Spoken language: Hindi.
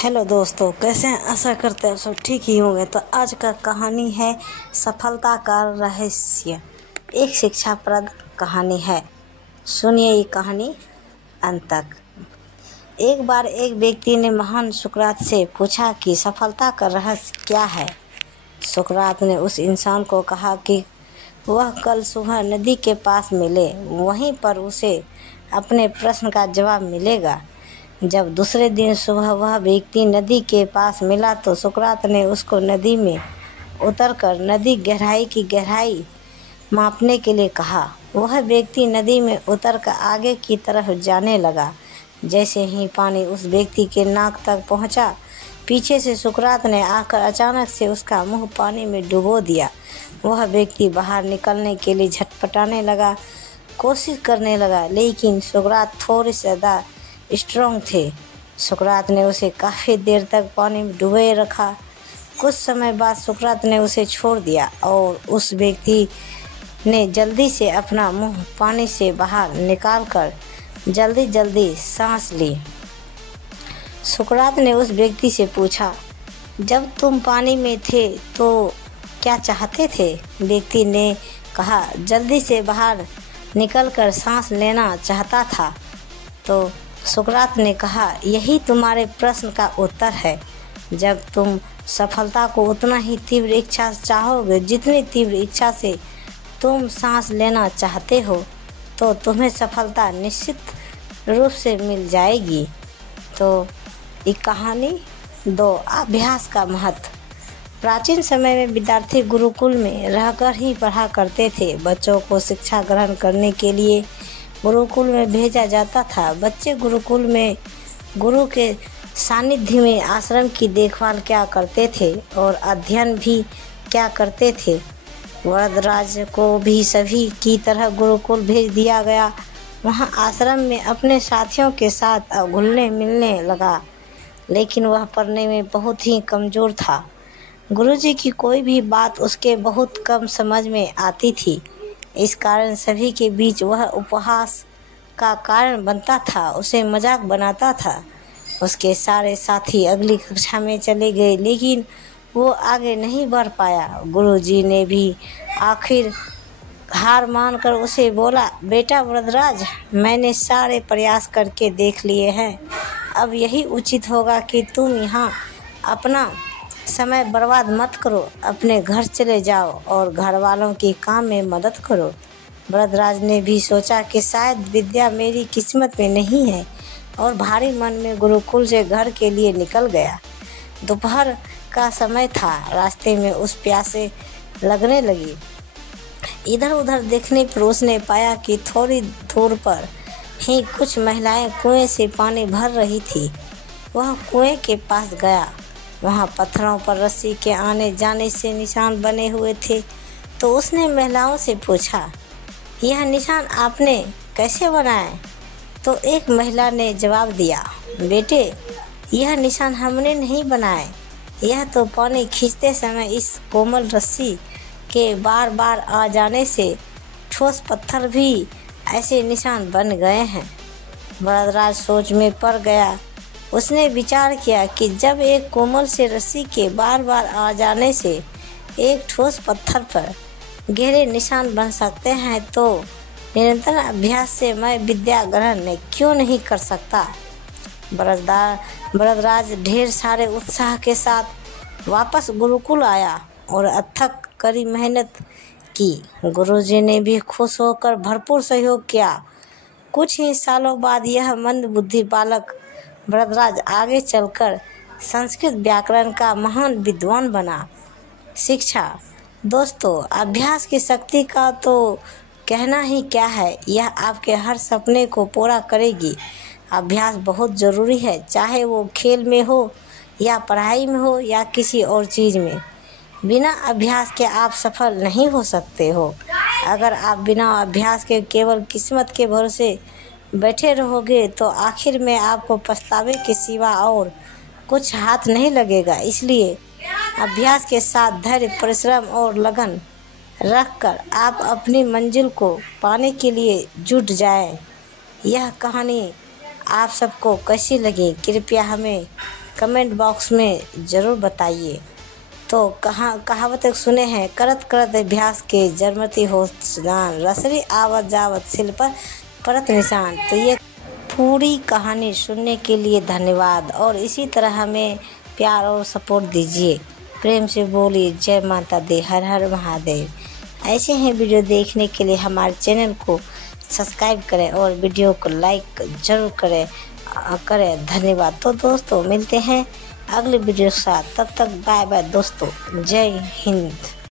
हेलो दोस्तों, कैसे हैं? आशा करते हैं सब ठीक ही होंगे। तो आज का कहानी है सफलता का रहस्य। एक शिक्षाप्रद कहानी है। सुनिए ये कहानी अंत तक। एक बार एक व्यक्ति ने महान सुकरात से पूछा कि सफलता का रहस्य क्या है। सुकरात ने उस इंसान को कहा कि वह कल सुबह नदी के पास मिले, वहीं पर उसे अपने प्रश्न का जवाब मिलेगा। जब दूसरे दिन सुबह वह व्यक्ति नदी के पास मिला तो सुकरात ने उसको नदी में उतरकर नदी की गहराई मापने के लिए कहा। वह व्यक्ति नदी में उतरकर आगे की तरफ जाने लगा। जैसे ही पानी उस व्यक्ति के नाक तक पहुंचा, पीछे से सुकरात ने आकर अचानक से उसका मुंह पानी में डुबो दिया। वह व्यक्ति बाहर निकलने के लिए झटपटाने लगा, कोशिश करने लगा, लेकिन सुकरात थोड़े ज़्यादा स्ट्रॉन्ग थे। सुकरात ने उसे काफ़ी देर तक पानी में डुबोए रखा। कुछ समय बाद सुकरात ने उसे छोड़ दिया और उस व्यक्ति ने जल्दी से अपना मुंह पानी से बाहर निकालकर जल्दी सांस ली। सुकरात ने उस व्यक्ति से पूछा, जब तुम पानी में थे तो क्या चाहते थे? व्यक्ति ने कहा, जल्दी से बाहर निकलकर सांस लेना चाहता था। तो सुकरात ने कहा, यही तुम्हारे प्रश्न का उत्तर है। जब तुम सफलता को उतना ही तीव्र इच्छा से चाहोगे जितनी तीव्र इच्छा से तुम सांस लेना चाहते हो, तो तुम्हें सफलता निश्चित रूप से मिल जाएगी। तो ये कहानी 2, अभ्यास का महत्व। प्राचीन समय में विद्यार्थी गुरुकुल में रहकर ही पढ़ा करते थे। बच्चों को शिक्षा ग्रहण करने के लिए गुरुकुल में भेजा जाता था। बच्चे गुरुकुल में गुरु के सानिध्य में आश्रम की देखभाल क्या करते थे और अध्ययन भी क्या करते थे। वरदराज को भी सभी की तरह गुरुकुल भेज दिया गया। वहाँ आश्रम में अपने साथियों के साथ घुलने मिलने लगा, लेकिन वह पढ़ने में बहुत ही कमज़ोर था। गुरुजी की कोई भी बात उसके बहुत कम समझ में आती थी। इस कारण सभी के बीच वह उपहास का कारण बनता था, उसे मजाक बनाता था। उसके सारे साथी अगली कक्षा में चले गए, लेकिन वो आगे नहीं बढ़ पाया। गुरुजी ने भी आखिर हार मानकर उसे बोला, बेटा वरदराज, मैंने सारे प्रयास करके देख लिए हैं। अब यही उचित होगा कि तुम यहाँ अपना समय बर्बाद मत करो, अपने घर चले जाओ और घर वालों के काम में मदद करो। वरदराज ने भी सोचा कि शायद विद्या मेरी किस्मत में नहीं है और भारी मन में गुरुकुल से घर के लिए निकल गया। दोपहर का समय था। रास्ते में उस प्यासे लगने लगी। इधर उधर देखने पर उसने पाया कि थोड़ी दूर पर ही कुछ महिलाएं कुएं से पानी भर रही थी। वह कुएं के पास गया। वहाँ पत्थरों पर रस्सी के आने जाने से निशान बने हुए थे। तो उसने महिलाओं से पूछा, यह निशान आपने कैसे बनाए? तो एक महिला ने जवाब दिया, बेटे, यह निशान हमने नहीं बनाए। यह तो पानी खींचते समय इस कोमल रस्सी के बार बार आ जाने से ठोस पत्थर भी ऐसे निशान बन गए हैं। वरदराज सोच में पड़ गया। उसने विचार किया कि जब एक कोमल से रस्सी के बार बार आ जाने से एक ठोस पत्थर पर गहरे निशान बन सकते हैं, तो निरंतर अभ्यास से मैं विद्या ग्रहण क्यों नहीं कर सकता। वरदराज ढेर सारे उत्साह के साथ वापस गुरुकुल आया और अथक कड़ी मेहनत की। गुरुजी ने भी खुश होकर भरपूर सहयोग किया। कुछ ही सालों बाद यह मंदबुद्धि बालक वरदराज आगे चलकर संस्कृत व्याकरण का महान विद्वान बना। शिक्षा। दोस्तों, अभ्यास की शक्ति का तो कहना ही क्या है। यह आपके हर सपने को पूरा करेगी। अभ्यास बहुत ज़रूरी है, चाहे वो खेल में हो या पढ़ाई में हो या किसी और चीज़ में। बिना अभ्यास के आप सफल नहीं हो सकते हो। अगर आप बिना अभ्यास के केवल किस्मत के भरोसे बैठे रहोगे तो आखिर में आपको पछतावे के सिवा और कुछ हाथ नहीं लगेगा। इसलिए अभ्यास के साथ धैर्य, परिश्रम और लगन रखकर आप अपनी मंजिल को पाने के लिए जुट जाएं। यह कहानी आप सबको कैसी लगी, कृपया हमें कमेंट बॉक्स में ज़रूर बताइए। तो कहावत एक सुने हैं, करत करत अभ्यास के जरमती हो जान, रसरी आवत जावत सिल पर परत निशान। तो ये पूरी कहानी सुनने के लिए धन्यवाद और इसी तरह हमें प्यार और सपोर्ट दीजिए। प्रेम से बोलिए जय माता दी, हर हर महादेव। ऐसे हैं वीडियो देखने के लिए हमारे चैनल को सब्सक्राइब करें और वीडियो को लाइक ज़रूर करें। धन्यवाद। तो दोस्तों मिलते हैं अगले वीडियो के साथ, तब तक बाय बाय दोस्तों, जय हिंद।